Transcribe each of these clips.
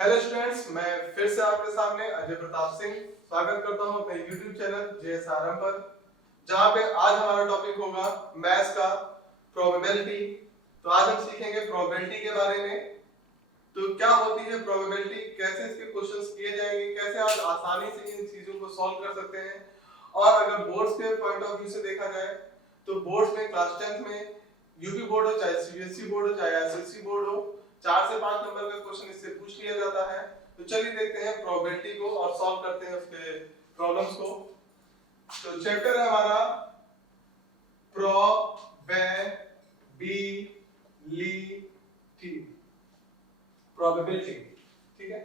Hello students, मैं फिर से आपके सामने अजय प्रताप सिंह स्वागत करता हूं अपने YouTube चैनल JSRM पर, जहां पे आज हमारा टॉपिक होगा मैथ्स का प्रोबेबिलिटी। तो आज हम सीखेंगे प्रोबेबिलिटी के बारे में। तो क्या होती है प्रोबेबिलिटी, कैसे इसके क्वेश्चंस किए जाएंगे, कैसे आप आसानी से इन चीजों को सॉल्व कर सकते हैं। और अगर बोर्ड्स के पॉइंट ऑफ व्यू से देखा जाए तो बोर्ड्स में क्लास 10th में यूपी बोर्ड हो चाहे सीबीएसई बोर्ड हो चाहे एसएससी बोर्ड हो, 4 से 5 नंबर का क्वेश्चन इससे पूछ लिया जाता है। तो चलिए देखते हैं प्रोबेबिलिटी को और सॉल्व करते हैं उसके प्रॉब्लम्स को। तो चैप्टर है हमारा प्रोबेबिलिटी, ठीक है।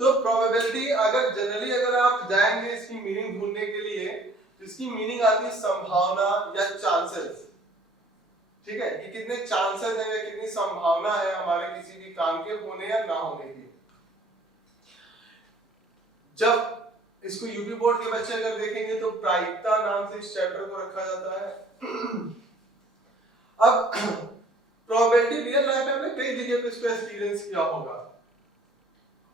तो प्रोबेबिलिटी अगर आप जाएंगे इसकी मीनिंग ढूंढने के लिए, तो इसकी मीनिंग आती है संभावना या चांसेस, ठीक है, कि कितने चांसेस है या कितनी संभावना है हमारे किसी भी काम के होने या ना होने की। जब इसको यूपी बोर्ड के बच्चे अगर देखेंगे तो प्रायिकता नाम से इस चैप्टर को रखा जाता है। अब प्रोबेबिलिटी रियल लाइफ में हमने कई जगह पे इसको एक्सपीरियंस किया होगा।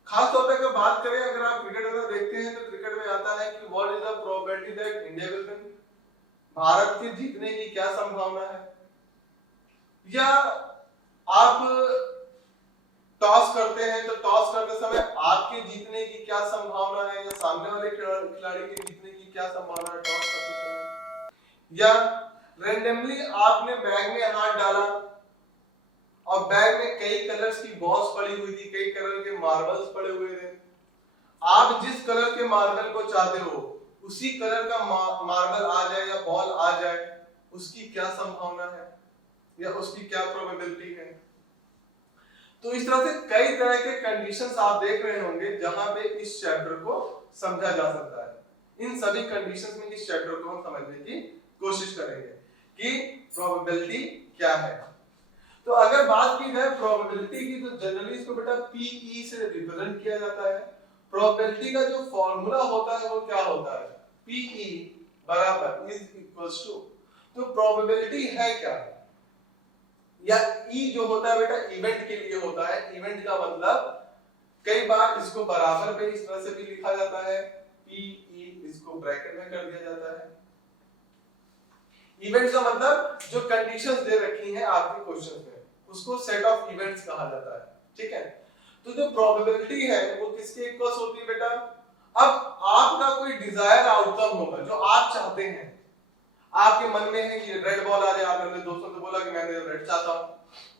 खास तौर पे अगर बात करें, अगर आप क्रिकेट वगैरह देखते हैं तो क्रिकेट में आता है कि what is the probability that India will win, Bharat के जीतने की क्या संभावना है। या आप टॉस करते हैं तो टॉस करते समय आपके जीतने की क्या संभावना है या सामने वाले खिलाड़ी के जीतने की क्या संभावना है टॉस करते समय। या रैंडमली आपने बैग में हाथ डाला और बैग में कई कलर्स की बॉल्स पड़ी हुई थी, कई कलर के मार्बल्स पड़े हुए थे। आप जिस कलर के मार्बल को चाहते हो उसी कलर का मार्बल आ जाए या बॉल आ जाए, उसकी क्या संभावना है या उसकी क्या प्रोबेबिलिटी है। तो इस तरह से कई तरह के कंडीशंस आप देख रहे होंगे जहां पे इस चैप्टर को समझा जा सकता है। इन सभी कंडीशंस में इस चैप्टर को हम समझने की कोशिश करेंगे कि प्रोबेबिलिटी क्या है। तो अगर बात की जाए प्रोबेबिलिटी की, तो जनरली इसको बेटा पीई से रिप्रेजेंट किया जाता है। प्रोबेबिलिटी का जो फॉर्मूला होता है वो क्या होता है, पीई बराबर इज इक्वल्स टू, तो प्रोबेबिलिटी है क्या, या ई जो होता है बेटा इवेंट के लिए होता है। इवेंट का मतलब कई बार इसको बराबर पे इस तरह से भी लिखा जाता है, पी ई इसको ब्रैकेट में कर दिया जाता है। इवेंट का मतलब जो कंडीशंस दे रखी हैं आपके क्वेश्चन में, उसको सेट ऑफ इवेंट्स कहा जाता है, ठीक है। तो जो प्रोबेबिलिटी है वो किसके इक्वल्स होती है बेटा, अब आपका कोई डिजायर आउटकम होगा जो आप चाहते हैं। आपके मन में है कि रेड बॉल आ जाए, आपने अपने दोस्तों से बोला कि मैं रेड चाहता हूं,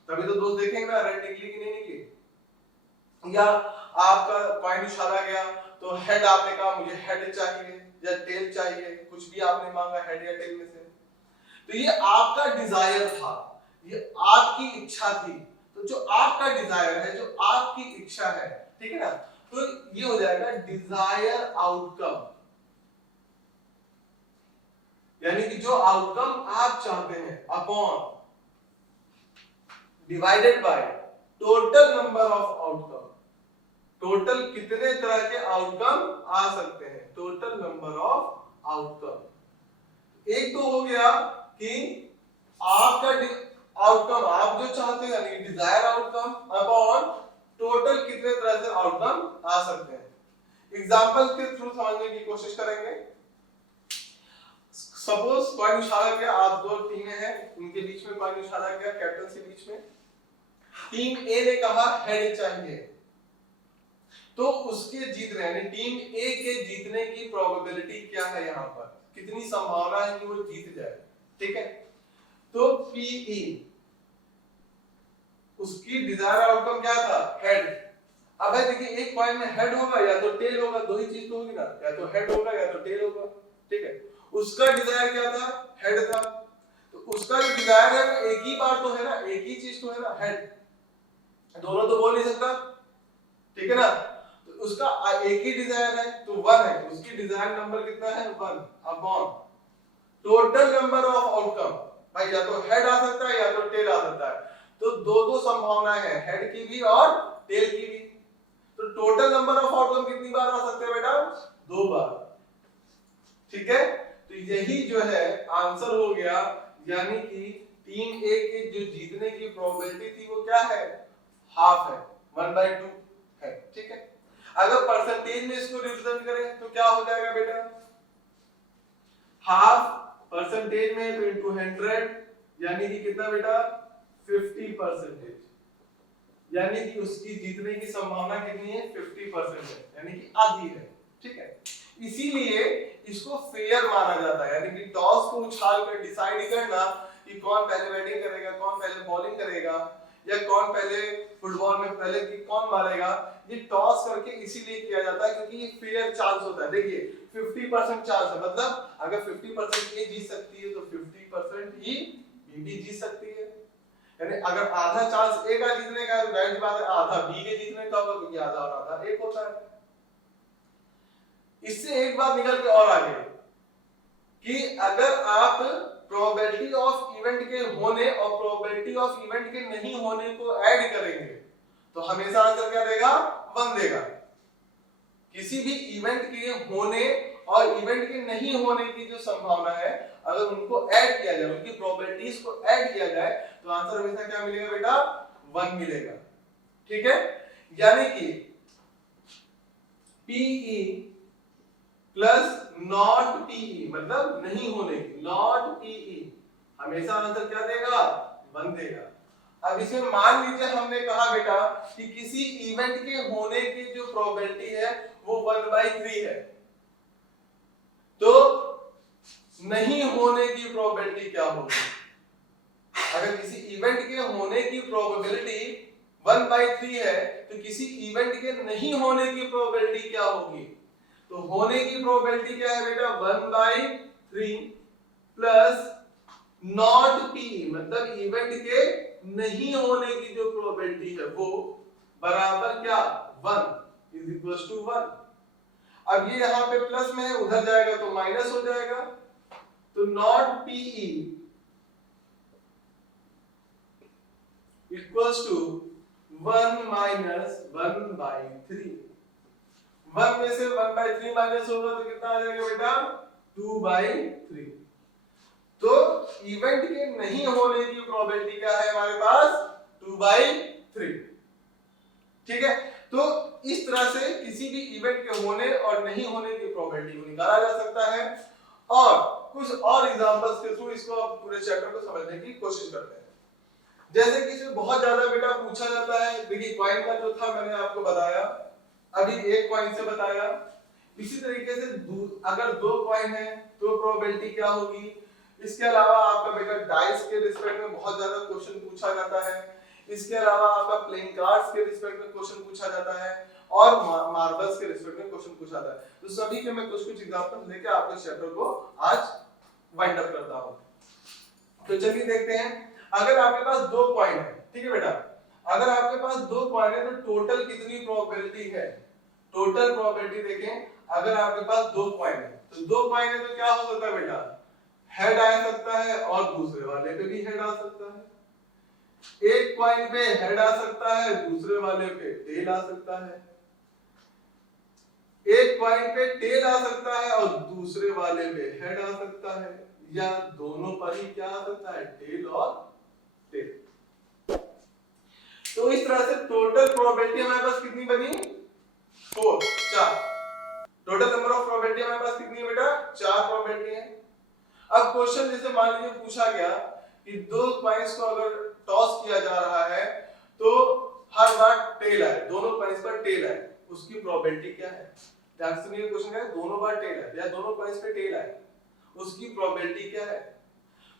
तभी तो दोस्त देखेंगे ना रेड निकली कि नहीं निकली। या आपका पॉइंट उछाला गया तो हेड, आपने कहा मुझे हेड चाहिए या टेल चाहिए, कुछ भी आपने मांगा हेड या टेल में से, तो ये आपका डिजायर था, ये आपकी इच्छा थी। तो जो आपका डिजायर है, जो आपकी इच्छा है, ठीक है ना, तो ये हो जाएगा डिजायर आउटकम, यानी कि जो आउटकम आप चाहते हैं upon divided by total number of outcome. Total कितने तरह के आउटकम आ सकते हैं, टोटल नंबर ऑफ आउटकम। एक तो हो गया कि आपका आउटकम आप जो चाहते हैं, यानी डिजायर आउटकम अपॉन टोटल कितने तरह से आउटकम आ सकते हैं। एग्जांपल के थ्रू समझने की कोशिश करेंगे। सपोज पॉइंट उछाला गया, आप दो टीमें हैं, उनके बीच में पॉइंट उछाला गया, कैप्टन के बीच में। टीम ए ने कहा हेड चाहिए, तो उसके जीत रहे, यानी टीम ए के जीतने की प्रोबेबिलिटी क्या है, यहां पर कितनी संभावना है कि वो जीत जाए, ठीक है। तो पीई उसकी डिजायर आउटकम क्या था, हेड। अब है देखिए, एक पॉइंट में हेड होगा या तो टेल होगा, दो ही चीज तो होगी ना, या तो हेड होगा या तो टेल होगा, ठीक है। उसका डिजायर क्या था, हेड था, तो उसका जो डिजायर है एक ही बात तो है ना, एक ही चीज तो है ना, हेड। दोनों तो बोल नहीं सकता, ठीक है ना। तो उसका एक ही डिजायर है तो 1 है, उसकी डिजायर नंबर कितना है 1 upon total number of outcome. भाई या तो हेड आ सकता है या तो टेल आ सकता है, तो दो संभावनाएं हैं, हेड की भी और टेल की भी। तो टोटल नंबर ऑफ आउटकम कितनी बार आ सकते हैं बेटा, 2 बार, ठीक है। तो यही जो है आंसर हो गया, यानी कि टीम ए के जो जीतने की प्रोबेबिलिटी थी वो क्या है, हाफ है, 1/2 है, ठीक है। अगर परसेंटेज में इसको रिप्रेजेंट करें तो क्या हो जाएगा बेटा, हाफ परसेंटेज में तो इंटू 100, यानी कि कितना बेटा 50%, यानी कि उसकी जीतने की संभावना कितनी है 50% है, यानी कि आधी है, ठीक है। इसीलिए इसको फेयर माना जाता है, यानी कि टॉस को उछाल कर डिसाइड करना कि कौन पहले बैटिंग करेगा, कौन पहले बॉलिंग करेगा, या कौन पहले फुटबॉल में पहले किक कौन मारेगा, ये टॉस करके इसीलिए किया जाता है क्योंकि ये फेयर चांस होता है। देखिए 50% चांस है, मतलब अगर 50% ये जीत सकती है तो 50% ही बी भी जीत सकती है, यानी अगर आधा चांस ए का जीतने का है तो जाहिर सी बात है आधा बी के जीतने का होगा, क्योंकि आधा और आधा एक होता है। इससे एक बात निकल के और आगे कि अगर आप प्रोबेबिलिटी ऑफ इवेंट के होने और प्रोबेबिलिटी ऑफ इवेंट के नहीं होने को ऐड करेंगे तो हमेशा आंसर क्या देगा 1 देगा। किसी भी इवेंट के होने और इवेंट के नहीं होने की जो संभावना है अगर उनको ऐड किया जाए, उनकी प्रोबेबिलिटीज को ऐड किया जाए तो आंसर हमेशा क्या मिलेगा बेटा 1 मिलेगा, ठीक है। यानी कि PE प्लस नॉट PE मतलब नहीं होने की, नॉट PE हमेशा आंसर क्या देगा 1 देगा। अब इसमें मान लीजिए हमने कहा बेटा कि किसी इवेंट के होने की जो प्रोबेबिलिटी है वो 1/3 है, तो नहीं होने की प्रोबेबिलिटी क्या होगी, अगर किसी इवेंट के होने की प्रोबेबिलिटी 1/3 है तो किसी इवेंट के नहीं होने की प्रोबेबिलिटी क्या होगी, तो होने की प्रोबेबिलिटी क्या है बेटा 1/3 प्लस नॉट PE मतलब इवेंट के नहीं होने की जो प्रोबेबिलिटी है वो बराबर क्या 1 इज इक्वल टू 1। अब ये यहां पे प्लस में है, उधर जाएगा तो माइनस हो जाएगा, तो not PE equals to 1 minus 1/3। 1 में से 1/3 माइनस होगा तो कितना आ जाएगा बेटा 2/3। तो इवेंट के नहीं होने की प्रोबेबिलिटी क्या है हमारे पास 2/3, ठीक है। तो इस तरह से किसी भी इवेंट के होने और नहीं होने की प्रोबेबिलिटी को निकाला जा सकता है। और कुछ और एग्जांपल्स के थ्रू इसको आप पूरे चैप्टर को समझने की कोशिश करते हैं। जैसे कि इसमें बहुत ज्यादा बेटा पूछा जाता है, देखिए कॉइन का जो था मैंने आपको बताया, अभी एक कॉइन से बताया, इसी तरीके से अगर 2 कॉइन है तो प्रोबेबिलिटी क्या होगी। इसके अलावा आपका बेटा डाइस के रिस्पेक्ट में बहुत ज्यादा क्वेश्चन पूछा जाता है, इसके अलावा आपका प्लेइंग कार्ड्स के रिस्पेक्ट में क्वेश्चन पूछा जाता है और मार्बल्स के रिस्पेक्ट में क्वेश्चन पूछा जाता है। तो सभी के मैं कुछ एग्जांपल लेके आपके चैप्टर को आज वाइंड अप करता हूं। तो चलिए देखते हैं, अगर आपके पास 2 कॉइन है, ठीक है बेटा, अगर आपके पास 2 कॉइन है तो टोटल कितनी प्रोबेबिलिटी है, टोटल प्रोबेबिलिटी देखें। अगर आपके पास 2 कॉइन है तो 2 कॉइन है तो क्या हो सकता है बेटा, हेड आ सकता है और दूसरे वाले पे भी हेड आ सकता है। एक कॉइन पे हेड आ सकता है, दूसरे वाले पे टेल आ सकता है। एक कॉइन पे टेल आ सकता है और दूसरे वाले पे हेड आ सकता है, या दोनों पर ही क्या आ सकता है टेल और टेल। तो इस तरह से टोटल प्रोबेबिलिटी हमारे पास कितनी बनी 4 टोटल नंबर ऑफ प्रोबेबिलिटी हमारे पास कितनी है बेटा 4 प्रोबेबिलिटी है। अब क्वेश्चन जैसे मान लीजिए पूछा गया कि 2 कॉइंस को अगर टॉस किया जा रहा है तो हर बार टेल आए, दोनों कॉइंस पर टेल आए, उसकी प्रोबेबिलिटी क्या है। ध्यान से सुनिए, क्वेश्चन है दोनों बार टेल आए या दोनों कॉइंस पे टेल आए, उसकी प्रोबेबिलिटी क्या है।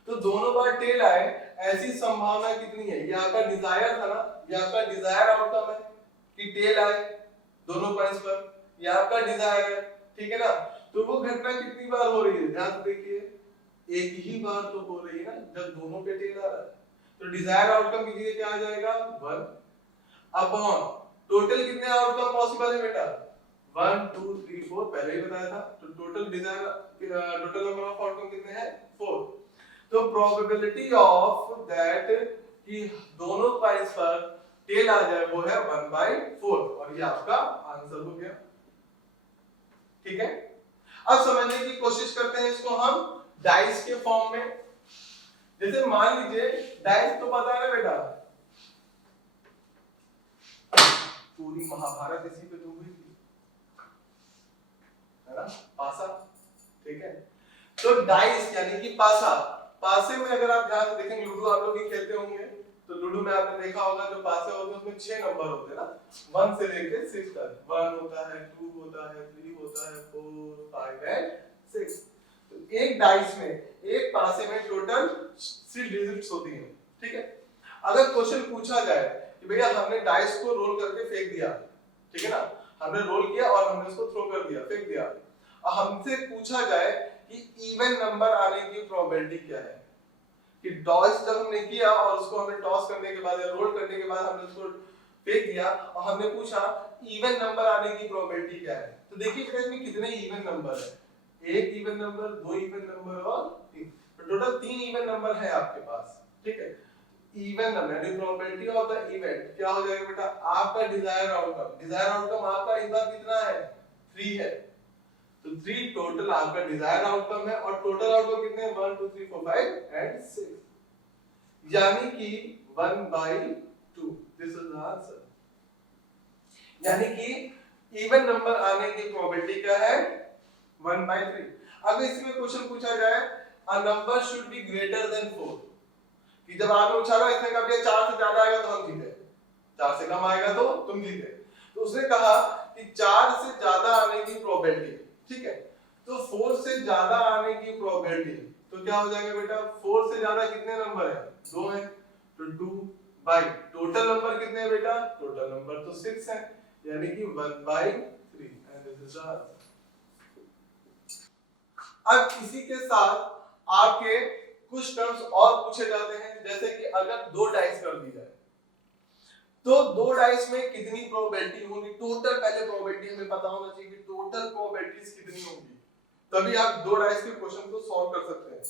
तो दोनों बार टेल आए ऐसी संभावना कितनी है, ये आपका डिजायर था ना, ये आपका डिजायर आउटकम है कि टेल आए दोनों कॉइंस पर, ये आपका डिजायर है, ठीक है ना। तो वो घटना कितनी बार हो रही है, ध्यान से देखिए, एक ही बार तो हो रही है ना जब दोनों पे टेल आ रहा है। तो डिजायर आउटकम कीजिए क्या आ जाएगा 1 अपॉन टोटल कितने आउटकम पॉसिबल है बेटा 1 2 3 4 पहले ही बताया था। तो total desire total number of outcome कितने हैं 4। तो प्रोबेबिलिटी ऑफ दैट कि दोनों कॉइंस पर टेल आ जाए वो है 1/4 और ये आपका आंसर हो गया, ठीक है। अब समझने की कोशिश करते हैं इसको हम डाइस के फॉर्म में। जैसे मान लीजिए डाइस तो पता है ना बेटा 2 पूरी महाभारत इसी पे तो हुई थी, है ना, पासा। ठीक है, तो डाइस यानी कि पासा, पासे में अगर आप ध्यान से देखेंगे, लूडो आप लोग भी खेलते होंगे, तो लूडो में आपने देखा होगा जो पासे होते हैं उसमें 6 नंबर होते हैं ना, 1 से लेके 6 तक। 1 होता है, 2 होता है, 3 होता है, 4, 5 एंड 6। तो एक डाइस में, एक पासे में टोटल 3 डिजिट्स होती हैं। ठीक है, अगर क्वेश्चन पूछा जाए कि भैया हमने डाइस को रोल करके फेंक दिया, ठीक है ना, हमने रोल किया और हमने उसको थ्रो कर दिया, फेंक दिया, और हमसे पूछा जाए कि इवन नंबर आने की प्रोबेबिलिटी क्या है, कि टॉस जब हमने किया और उसको हमने टॉस करने के बाद या रोल करने के बाद हमने उसको फेंक दिया और हमने पूछा इवन नंबर आने की प्रोबेबिलिटी क्या है, तो देखिए बेटा इसमें कितने इवन नंबर है, एक इवन नंबर, दो इवन नंबर और तीन, तो टोटल 3 इवन नंबर है आपके पास। ठीक है, इवन नंबर यानी प्रोबेबिलिटी ऑफ द इवेंट क्या हो जाएगा बेटा, आपका डिजायर आउटकम, डिजायर आउटकम आपका इस बार कितना है, 3 है, तो 3 टोटल आपका डिजायर आउटकम है, और टोटल आउटकम कितने हैं, 1 2 3 4 5 एंड 6, यानी कि 1/2, दिस इज द आंसर। यानी कि इवन नंबर आने की प्रोबेबिलिटी क्या है, 1/3। अगर इसमें क्वेश्चन पूछा जाए a number should be greater then 4, कि जब आपने पूछा ना इसने कहा 4 से ज्यादा आएगा तो हम जीते, 4 से कम आएगा तो तुम जीते, तो उसने कहा कि 4 से ज्यादा आने की प्रोबेबिलिटी, ठीक है, तो 4 से ज्यादा आने की प्रोबेबिलिटी, तो क्या हो जाएगा बेटा, 4 से ज्यादा कितने नंबर है, 2 है, तो 2 टोटल नंबर कितने हैं बेटा, टोटल नंबर तो 6 है, यानी कि 1/3 and this is the answer. अब इसी के साथ आपके कुछ टर्म्स और पूछे जाते हैं, जैसे कि अगर 2 डाइस कर दी जाए तो 2 डाइस में कितनी प्रोबेबिलिटी होगी, टोटल पहले प्रोबेबिलिटी हमें पता होना चाहिए कि टोटल प्रोबेबिलिटीज कितनी होंगी, तभी आप 2 डाइस के क्वेश्चन को सॉल्व कर सकते हैं।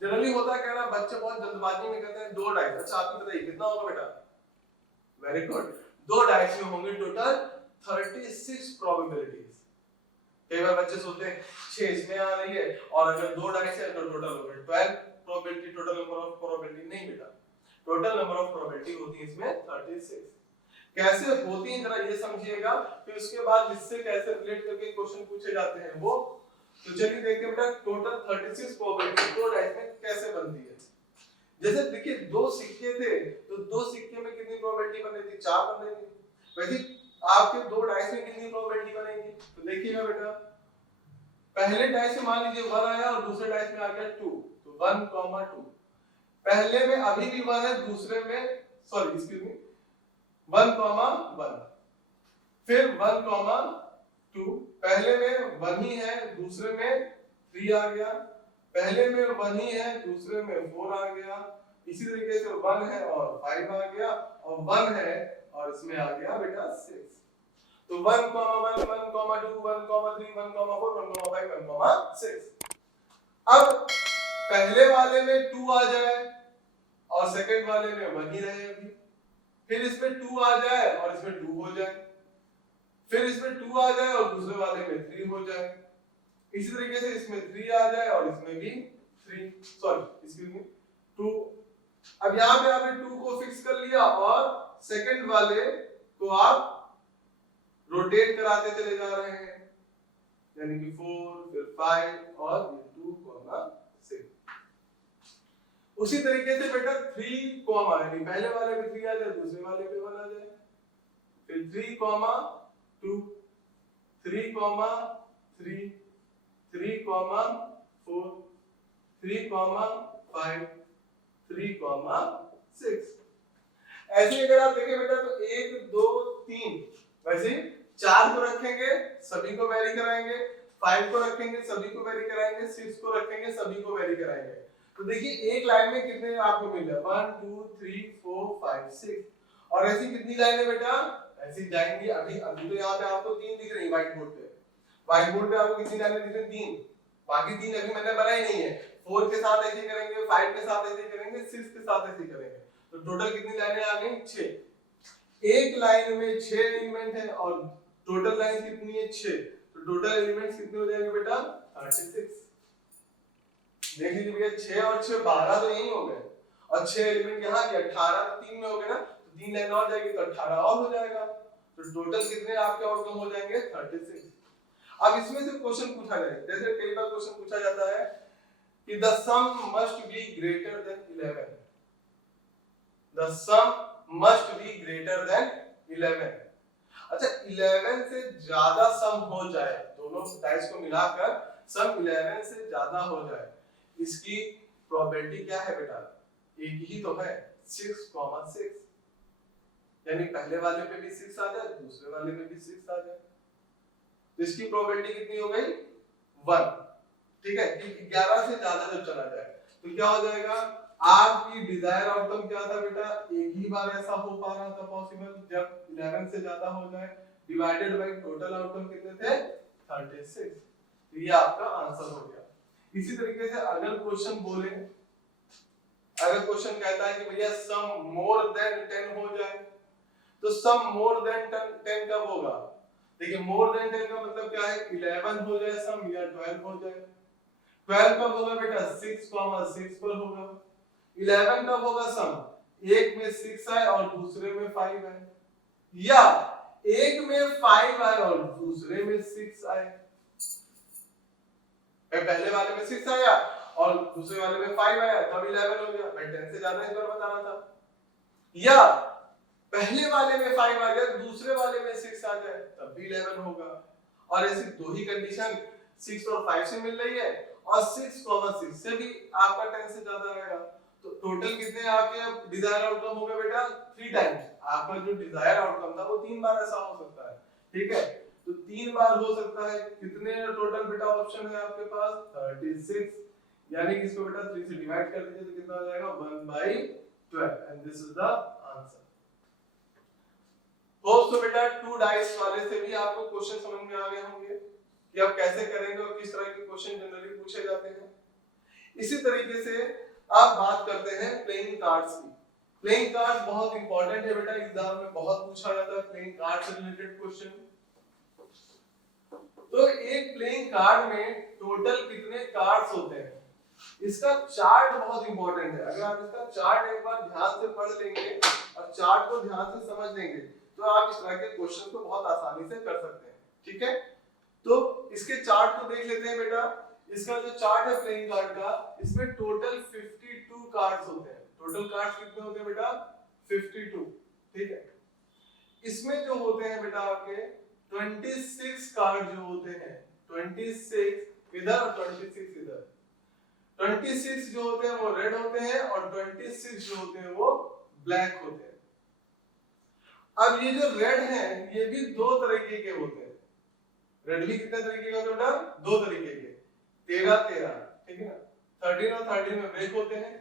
जनरली होता क्या ना, बच्चे बहुत जल्दबाजी में कहते हैं 2 डाइस, अच्छा आपको बताइए कितना होगा बेटा, वेरी गुड, 2 डाइस में होंगे टोटल 36 प्रोबेबिलिटीज। कई बार बच्चे सोचते हैं 6 इसमें आ रही है और अगर 2 डाइस है तो टोटल होगा 12 probability, total number of probability, नहीं बेटा, टोटल नंबर ऑफ प्रोबेबिलिटी होती है इसमें 36। कैसे होती है जरा ये समझिएगा, फिर उसके बाद इससे कैसे रिलेट करके क्वेश्चन पूछे जाते हैं वो, तो चलिए देखते हैं बेटा टोटल 36 प्रोबेबिलिटी 2 डाइस में कैसे बनती है। जैसे देखिए 2 सिक्के थे, तो 2 सिक्के में कितनी प्रोबेबिलिटी बन रही थी, 4 बन रही थी, वैसे आपके 2 डाइस में कितनी प्रोबेबिलिटी बनेगी, तो देखिएगा बेटा, पहले डाइस में मान लीजिए 1 आया और दूसरे डाइस में आ गया 2, तो 1, 2, पहले में अभी भी 1 है, दूसरे में सॉरी एक्सक्यूज मी 1, 1, फिर 1, 2, पहले में 1 ही है, दूसरे में 3 आ गया, पहले में 1 ही है, दूसरे में 4 आ गया, इसी तरीके से 1 है और 5 आ गया, और 1 है और इसमें आ गया बेटा 6, तो 1, 1, 1, 2, 1, 3, 1, 4, 1, 5, 1, 6। अब पहले वाले में 2 आ जाए और सेकंड वाले में 1 ही रहे अभी, फिर इसमें 2 आ जाए और इसमें 2 हो जाए, फिर इसमें 2 आ जाए और दूसरे वाले में 3 हो जाए, इसी तरीके से इसमें 3 आ जाए और इसमें भी 3, सॉरी एक्सक्यूज मी 2। अब यहाँ पे आपने 2 को फिक्स कर लिया और सेकंड वाले को आप रोटेट कराते चले जा रहे हैं, यानी कि 4 फिर 5 और 2, 6। उसी तरीके से बेटा 3 कॉमा, यानी पहले वाले में 3 आ जाए, दूसरे वाले पे 1 आ जाए, फिर 3, 2, 3, 3, 3, 4, 3, 5, 3, 6। ऐसे अगर आप देखें बेटा तो 1, 2, 3, वैसे 4 को रखेंगे सभी को वेरी कराएंगे, 5 को रखेंगे सभी को वेरी कराएंगे, 6 को रखेंगे सभी को वेरी कराएंगे, तो देखिए एक लाइन में कितने आपको मिल जाए 1, 2, 3, 4, 5, 6, और ऐसी कितनी लाइनें बेटा, ऐसी जाएंगी अभी तो यहाँ पे आपको 3 दिख रही है व्हाइट बोर्ड पे, व्हाइट बोर्ड पे आपको कितनी लाइनें दिख रही हैं, 3, बाकी 3 अभी मैंने बनाई नहीं है, 4 के साथ ऐसे करेंगे, 5 के साथ ऐसे करेंगे, 6 के साथ ऐसे करेंगे, तो टोटल कितनी लाइनें आ गई 6। एक लाइन में 6 एलिमेंट है और टोटल लाइन कितनी है 6, तो टोटल एलिमेंट्स कितने हो जाएंगे बेटा 36। देख लीजिए भैया 6 और 6 12 तो यही हो गए, और 6 एलिमेंट यहाँ के 18 3 में हो गए ना, तो 3 लाइन और जाएगी तो 18 और हो जाएगा, तो टोटल कितने आपके आउटकम हो जाएंगे 36। अब इसमें से क्वेश्चन पूछा जाए, जैसे कई बार क्वेश्चन पूछा जाता है कि the sum must be greater than 11, the sum must be greater than 11। अच्छा 11 से ज्यादा सम हो जाए, दोनों डाइस को मिलाकर सम 11 से ज्यादा हो जाए, इसकी प्रोबेबिलिटी क्या है बेटा? एक ही तो है 6,6, यानी पहले वाले पे भी 6 आ जाए, दूसरे वाले पे भी 6 आ जाए, तो इसकी प्रोबेबिलिटी कितनी हो गई 1। ठीक है, कि 11 से ज्यादा जब चला जाए तो क्या हो जाएगा? आपकी डिजायर आउटकम क्या था बेटा? एक ही बार ऐसा हो पा रहा था पॉसिबल जब 11 से ज्यादा हो जाए, डिवाइडेड बाय टोटल आउटकम कितने थे 36। तो ये आपका आंसर हो गया। इसी तरीके से अगर क्वेश्चन बोले, अगर क्वेश्चन कहता है कि भैया सम मोर देन 10 हो जाए, तो सम मोर देन 10 कब होगा? देखिए मोर देन 10 का मतलब क्या है? 11 हो जाए सम या 12 हो जाए। 12 कब होगा बेटा? 6,6 पर होगा। 11 कब होगा सम? एक में 6 आए और दूसरे में 5 आए, या एक में 5 आए और दूसरे में 6 आए। पहले वाले में 6 आया और दूसरे वाले में 5 आया, तब 11 हो गया। मैं 10 से ज्यादा इस बार बताना था। या पहले वाले में 5 आ गया, दूसरे वाले में 6 आ जाए, तब भी 11 होगा। और ऐसी दो ही कंडीशन 6 और 5 से मिल रही है, और 6,6 से भी आपका 10 से ज्यादा आएगा। तो टोटल कितने आपके डिजायर आउटकम होगा बेटा? 3 टाइम्स। आपका जो डिजायर आउटकम था वो 3 बार ऐसा हो सकता है। ठीक है, तो 3 बार हो सकता है। कितने टोटल बेटा ऑप्शन है आपके पास? 36, यानी कि इसको बेटा 3 से डिवाइड कर दीजिए तो कितना हो जाएगा 1/12, and this is the answer. तो बेटा 2 डाइस वाले से भी आपको क्वेश्चन समझ में आ गए होंगे कि आप कैसे करेंगे और किस तरह के क्वेश्चन जनरली पूछे जाते हैं। इसी तरीके से आप बात करते हैं प्लेइंग कार्ड्स की। प्लेइंग कार्ड्स बहुत इंपॉर्टेंट है बेटा, एग्जाम में बहुत पूछा जाता है प्लेइंग कार्ड से रिलेटेड क्वेश्चन। तो एक प्लेइंग कार्ड में टोटल कितने कार्ड्स होते हैं, इसका चार्ट बहुत इंपॉर्टेंट है। अगर आप इसका चार्ट एक बार ध्यान से पढ़ लेंगे और चार्ट को ध्यान से समझ लेंगे तो आप इस तरह के क्वेश्चन को बहुत आसानी से कर सकते हैं। ठीक है, तो इसके चार्ट को देख लेते हैं बेटा। इसका जो चार्ट है प्लेइंग कार्ड का, इसमें टोटल 52 कार्ड्स होते हैं। टोटल कार्ड्स कितने होते हैं बेटा? 52। ठीक है, इसमें जो होते हैं बेटा आपके 26 कार्ड जो होते हैं, 26 इधर और 26 इधर। 26 जो होते हैं वो रेड होते हैं और 26 जो होते हैं वो ब्लैक होते हैं। अब ये जो रेड है ये भी दो तरीके के होते हैं। रेड भी कितने तरीके का होता है? दो तरीके के, 13-13, ठीक है ना। 13 और 13 में ब्रेक होते हैं,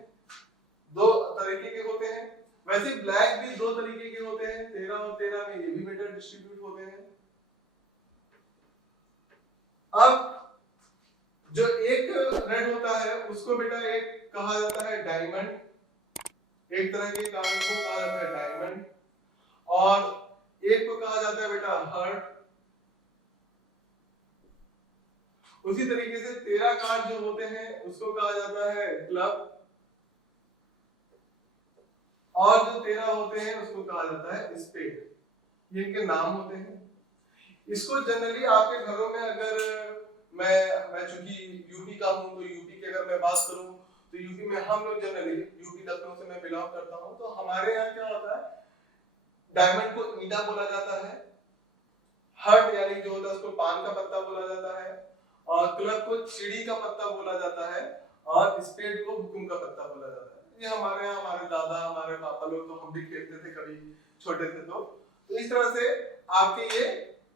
दो तरीके के होते हैं। वैसे ब्लैक भी दो तरीके के होते हैं, 13 और 13 में ये भी बेटा डिस्ट्रीब्यूट होते हैं। अब जो एक रेड होता है उसको बेटा एक कहा जाता है डायमंड, एक तरह के कार्ड को कहा जाता है डायमंड, और एक को कहा जाता है बेटा हार्ट। उसी तरीके से 13 कार्ड जो होते हैं उसको कहा जाता है क्लब, और जो 13 होते हैं उसको कहा जाता है स्पेड। ये इनके नाम होते हैं। इसको जनरली आपके घरों में, अगर मैं चूंकि यूपी का हूं तो यूपी की अगर मैं बात करूं तो यूपी में हम लोग जनरली, यूपी लखनऊ से मैं बिलोंग करता हूं, तो हमारे यहाँ क्या होता है, डायमंड को ईंटा बोला जाता है, हर्ट यानी जो होता है उसको पान का पत्ता बोला जाता है, और क्लब को चिड़ी का पत्ता बोला जाता है, और स्पेड को हुकुम का पत्ता बोला जाता है। ये हमारे यहाँ हमारे दादा हमारे पापा लोग, तो हम भी खेलते थे कभी छोटे थे तो इस तरह से आपके ये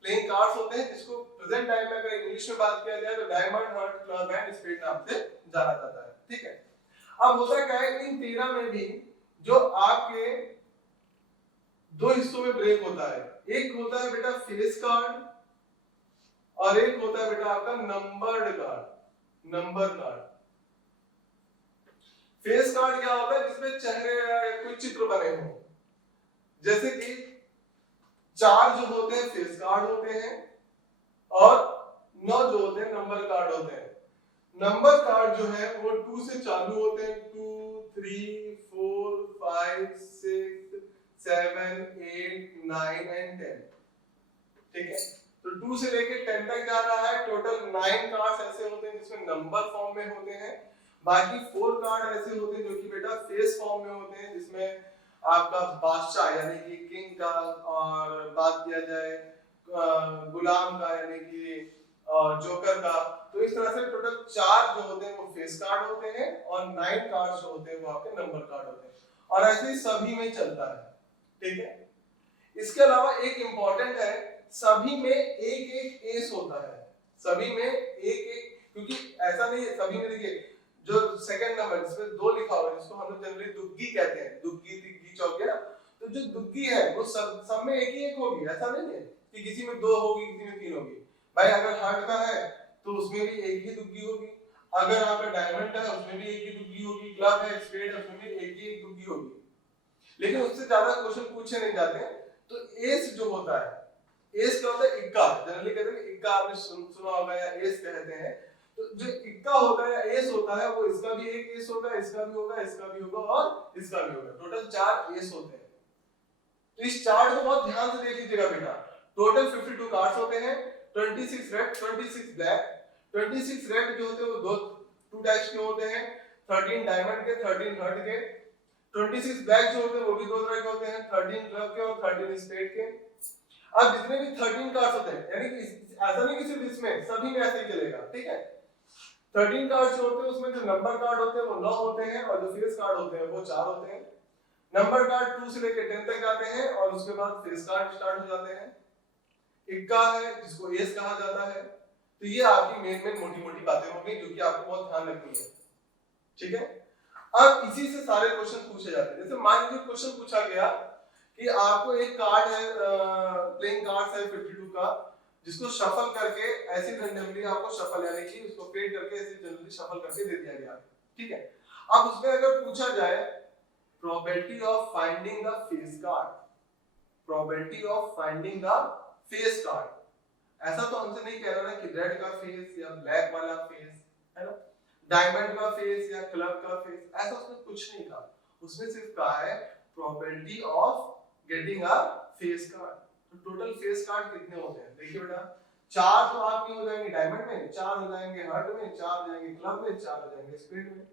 प्लेइंग कार्ड्स होते हैं, जिसको प्रेजेंट टाइम में अगर इंग्लिश में बात किया जाए तो diamond, heart, club and spade नाम से जाना जाता है। ठीक है, अब होता क्या है, इन 13 में भी जो आपके दो हिस्सों में ब्रेक होता है, एक होता है बेटा फेस कार्ड और एक होता है बेटा आपका numbered card, number card. Face card क्या होता है, जिसमें चेहरे या कोई चित्र बने हो, जैसे कि 4 जो होते हैं फेस कार्ड होते हैं और 9 जो होते हैं नंबर कार्ड होते हैं। नंबर कार्ड जो है वो 2 से चालू होते हैं, 2, 3, 4, 5, 6, 7, 8, 9 एंड 10। ठीक है। तो 2 से लेके 10 तक जा रहा है। टोटल 9 कार्ड्स ऐसे होते हैं जिसमें नंबर फॉर्म में होते हैं, बाकी 4 कार्ड ऐसे होते हैं जो कि बेटा फेस फॉर्म में होते हैं, जिसमें आपका बादशाह यानी कि किंग का, और बात किया जाए गुलाम का यानी कि जोकर का। तो इस तरह से टोटल 4 जो होते हैं वो फेस कार्ड होते हैं और 9 कार्ड जो होते हैं वो आपके नंबर कार्ड होते हैं, और ऐसे ही सभी में चलता है, ठीक है। इसके अलावा एक इंपॉर्टेंट है, सभी में एक एक एस होता है, सभी में एक एक, क्योंकि ऐसा नहीं है सभी में, देखिए जो सेकंड नंबर जिसमें 2 लिखा हुआ है जिसको हम लोग जनरली दुग्गी कहते हैं, दुग्गी तिग्गी चौकी ना, तो जो दुग्गी है वो सब में एक ही एक होगी, ऐसा नहीं है कि किसी में 2 होगी किसी में 3 होगी। भाई अगर हार्ट का है तो उसमें भी एक ही दुग्गी होगी, अगर आपका डायमंड का है उसमें भी एक ही दुग्गी होगी, क्लब है स्पेड है उसमें भी एक ही एक दुग्गी होगी, लेकिन उससे ज्यादा क्वेश्चन पूछे नहीं जाते हैं। तो एस जो होता है, एस क्या होता है, इक्का, जनरली कहते हैं इक्का, आपने सुना होगा या एस कहते हैं। तो जो इक्का होता है या एस होता है वो इसका भी एक एस होगा, इसका भी होगा, इसका भी होगा और इसका भी होगा, टोटल 4 एस होते हैं। तो इस चार्ट को बहुत ध्यान से देख लीजिएगा बेटा। टोटल 52 कार्ड्स होते हैं, 26 रेड 26 ब्लैक। 26 रेड जो होते हैं वो 2 टाइप्स के होते हैं, 13 डायमंड के 13 हर्ट के। 26 ब्लैक जो होते हैं वो भी 2 तरह के होते हैं, 13 क्लब के और 13 स्पेड के। अब जितने भी 13 कार्ड्स होते हैं, यानी कि ऐसा नहीं कि सिर्फ इसमें, सभी में ऐसे ही चलेगा, ठीक है। 13 कार्ड्स जो होते हैं उसमें जो नंबर कार्ड होते हैं वो 9 होते हैं और जो फेस कार्ड होते हैं वो 4 होते हैं। नंबर कार्ड 2 से लेकर 10 तक जाते हैं और उसके बाद फेस कार्ड स्टार्ट हो जाते हैं। इक्का है जिसको एस कहा जाता है। तो ये आपकी मेन मोटी बातें होंगी जो कि आपको बहुत ध्यान रखनी है, ठीक है। अब इसी से सारे क्वेश्चन पूछे जाते हैं। जैसे मान लीजिए क्वेश्चन पूछा गया कि आपको एक कार्ड है, प्लेइंग कार्ड्स है 52 का, जिसको शफल करके ऐसे रैंडमली आपको शफल यानी कि उसको पेड करके ऐसे जनरली शफल करके दे दिया गया, ठीक है। अब उसमें अगर पूछा जाए probability of finding the face card, probability of finding the face card, ऐसा तो हमसे नहीं कह रहा ना कि रेड का फेस या ब्लैक वाला फेस, है ना, डायमंड का फेस या क्लब का फेस, ऐसा उसने कुछ नहीं कहा। उसने सिर्फ कहा है probability of getting a face card. तो टोटल फेस कार्ड कितने होते हैं, देखिए बेटा 4 तो आपके हो जाएंगे डायमंड में, 4 हो जाएंगे हर्ट में, 4 हो जाएंगे क्लब में, 4 हो जाएंगे स्पेड में,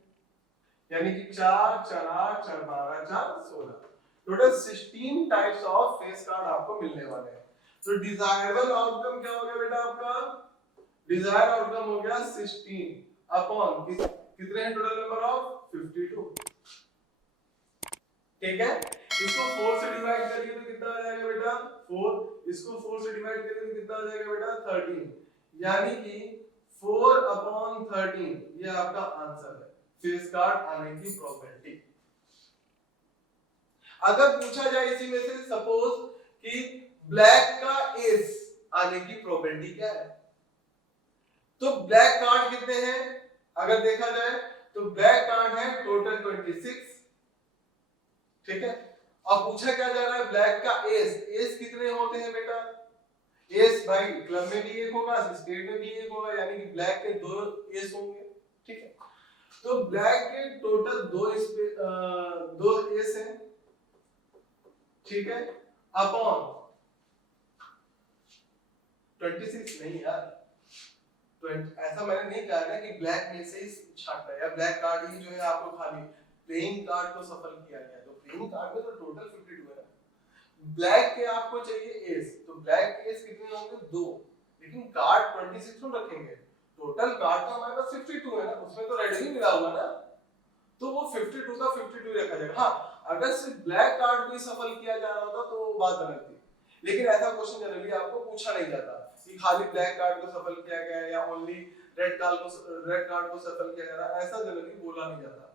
यानी कि 4 4 8 4 12 4 16, total 16 types of face card आपको मिलने वाले हैं। तो डिजायरेबल आउटकम क्या हो गया बेटा आपका, डिजायर आउटकम हो गया 16 अपॉन कितने हैं टोटल नंबर ऑफ 52, ठीक है। इसको 4 से डिवाइड करिए तो कितना आ जाएगा बेटा 4, इसको 4 से डिवाइड करिए तो कितना आ जाएगा बेटा 13, यानी कि 4 अपॉन 13 ये आपका आंसर है फेस कार्ड आने की प्रोबेबिलिटी। अगर पूछा जाए इसी में से सपोज कि ब्लैक का एस आने की प्रोबेबिलिटी क्या है, तो ब्लैक कार्ड कितने हैं अगर देखा जाए तो ब्लैक कार्ड है टोटल 26, ठीक है। अब पूछा क्या जा रहा है ब्लैक का एस, एस कितने होते हैं बेटा, एस भाई क्लब में भी एक होगा स्पेड में भी एक होगा, यानी कि ब्लैक के 2 एस होंगे, ठीक है। तो ब्लैक के टोटल 2 एस हैं, ठीक है, अपॉन 26 नहीं यार, तो ऐसा मैंने नहीं कहा ना कि ब्लैक में से ही छांटना है या ब्लैक कार्ड ही जो है आपको खाली प्लेइंग कार्ड को सफल किया गया, तो प्लेइंग कार्ड में तो टोटल 52 है, ब्लैक के आपको चाहिए एस, तो ब्लैक के एस कितने होंगे 2, लेकिन कार्ड 26 क्यों रखेंगे, टोटल कार्ड तो हमारे पास 52 है ना, उसमें तो रेड ही मिला हुआ ना, तो वो 52 का 52 रखा जाएगा। हाँ अगर सिर्फ ब्लैक कार्ड को ही सफल किया जा रहा होता तो बात अलग थी, लेकिन ऐसा क्वेश्चन जनरली आपको पूछा नहीं जाता कि खाली ब्लैक कार्ड को सफल किया गया है या ओनली रेड कार्ड को सफल किया जा रहा है, ऐसा जनरली बोला नहीं जाता,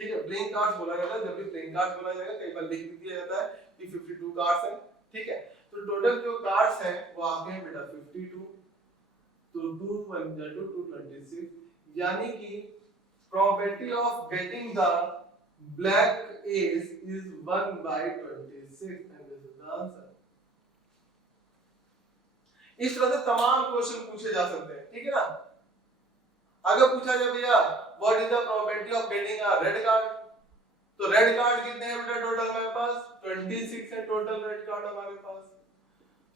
ठीक है। प्लेइंग कार्ड्स बोला जाता है, जब भी प्लेइंग कार्ड्स बोला जाएगा कई बार लिख दिया जाता है कि 52 कार्ड्स हैं, ठीक है। तो टोटल जो कार्ड्स हैं वो आपके हैं बेटा 52, तो 2 1 2 26, यानी कि probability of getting the black ace is 1/26 and this is the answer। इस तरह से तमाम क्वेश्चन पूछे जा सकते हैं, ठीक है ना। अगर पूछा जाए भैया what is the probability of getting a red card, तो रेड कार्ड कितने हैं बेटा टोटल हमारे पास 26 है, टोटल रेड कार्ड हमारे पास।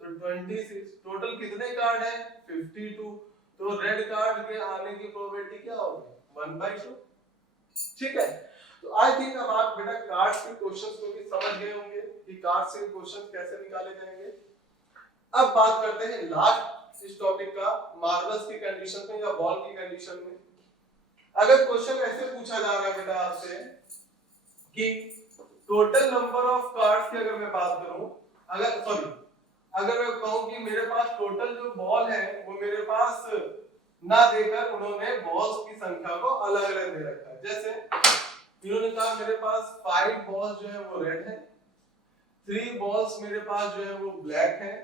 तो 26, टोटल कितने कार्ड है 52, तो रेड कार्ड के आने की प्रोबेबिलिटी क्या होगी 1/2। ठीक है, तो आई थिंक अब आप बेटा कार्ड्स के क्वेश्चंस को भी समझ गए होंगे कि कार्ड से क्वेश्चंस कैसे निकाले जाएंगे। अब बात करते हैं लास्ट इस टॉपिक का, मार्बल्स की कंडीशन में या बॉल की कंडीशन में। अगर क्वेश्चन ऐसे पूछा जा रहा है बेटा आपसे कि टोटल नंबर ऑफ कार्ड्स की अगर मैं बात करूं, अगर मैं कहूं कि मेरे पास टोटल जो बॉल है वो मेरे पास ना देकर उन्होंने बॉल्स की संख्या को अलग अलग दे रखा है। जैसे इन्होंने कहा मेरे पास 5 बॉल्स जो है वो रेड है, 3 बॉल्स मेरे पास जो है वो ब्लैक है,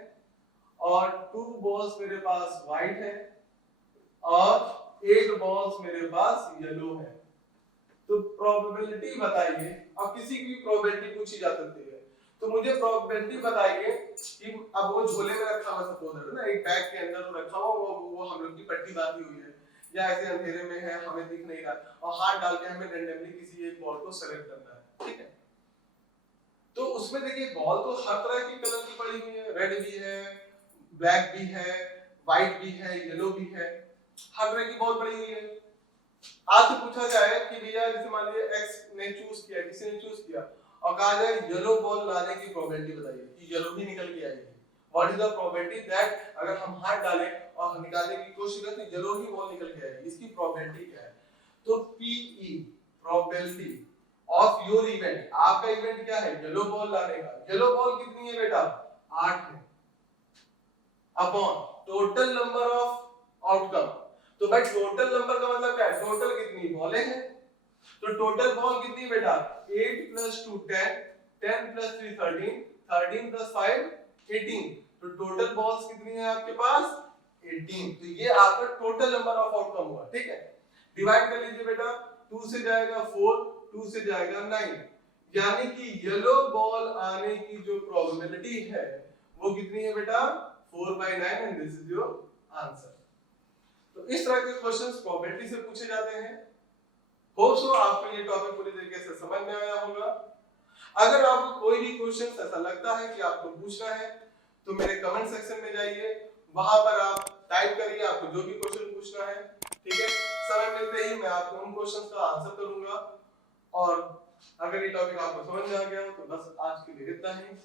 और 2 बॉल्स मेरे पास व्हाइट है, और 8 बॉल्स मेरे पास येलो है। तो प्रोबेबिलिटी बताइए। अब किसी की भी प्रोबेबिलिटी पूछी जा सकती है, तो मुझे प्रोबेबिलिटी बताइए कि अब वो झोले में रखा हुआ सपोज है ना, एक बैग के अंदर वो रखा हुआ, वो हम लोग की पट्टी बांधी हुई है या ऐसे अंधेरे में है हमें दिख नहीं रहा, और हाथ डाल के हमें रैंडमली किसी एक बॉल को सेलेक्ट करना है। ठीक है, तो उसमें देखिए बॉल तो हर तरह की कलर की पड़ी हुई है, रेड भी है, ब्लैक भी है, व्हाइट भी है, येलो भी है, हर तरह की बॉल पड़ी हुई है। आपसे पूछा जाए कि भैया जैसे मान लीजिए एक्स ने चूज किया, किसी ने चूज किया, और कहा जाए येलो बॉल लाने की प्रोबेबिलिटी बताइए कि येलो ही निकल के आएगी। What is the probability that अगर हम हाथ डालें और निकालने की कोशिश करें तो येलो ही बॉल निकल के आएगी, इसकी प्रोबेबिलिटी क्या है? तो P E probability of your event, आपका इवेंट क्या है येलो बॉल लाने का। येलो बॉल कितनी है बेटा 8 है, upon total number of outcome. तो भाई टोटल नंबर का मतलब क्या है, टोटल कितनी बॉलें हैं, तो टोटल बॉल कितनी बेटा 8 + 2 10, 10 + 3 13, 13 + 5 18, तो टोटल बॉल्स कितनी है आपके पास 18। तो ये आपका टोटल नंबर ऑफ आउटकम हुआ। ठीक है, डिवाइड कर लीजिए बेटा, 2 से जाएगा 4, 2 से जाएगा 9, यानी कि येलो बॉल आने की जो प्रोबेबिलिटी है वो कितनी है बेटा 4/9, and this is your answer. तो इस तरह के क्वेश्चंस प्रोबेबिलिटी से पूछे जाते हैं। होप सो आपको ये टॉपिक पूरी तरीके से समझ में आया होगा। अगर आपको कोई भी क्वेश्चन ऐसा लगता है कि आपको पूछना है तो मेरे कमेंट सेक्शन में जाइए, वहां पर आप टाइप करिए आपको जो भी क्वेश्चन पूछना है। ठीक है, समय मिलते ही मैं आपको उन क्वेश्चंस का आंसर करूंगा। और अगर ये टॉपिक आपको समझ में आ गया हो तो बस आज के लिए इतना ही।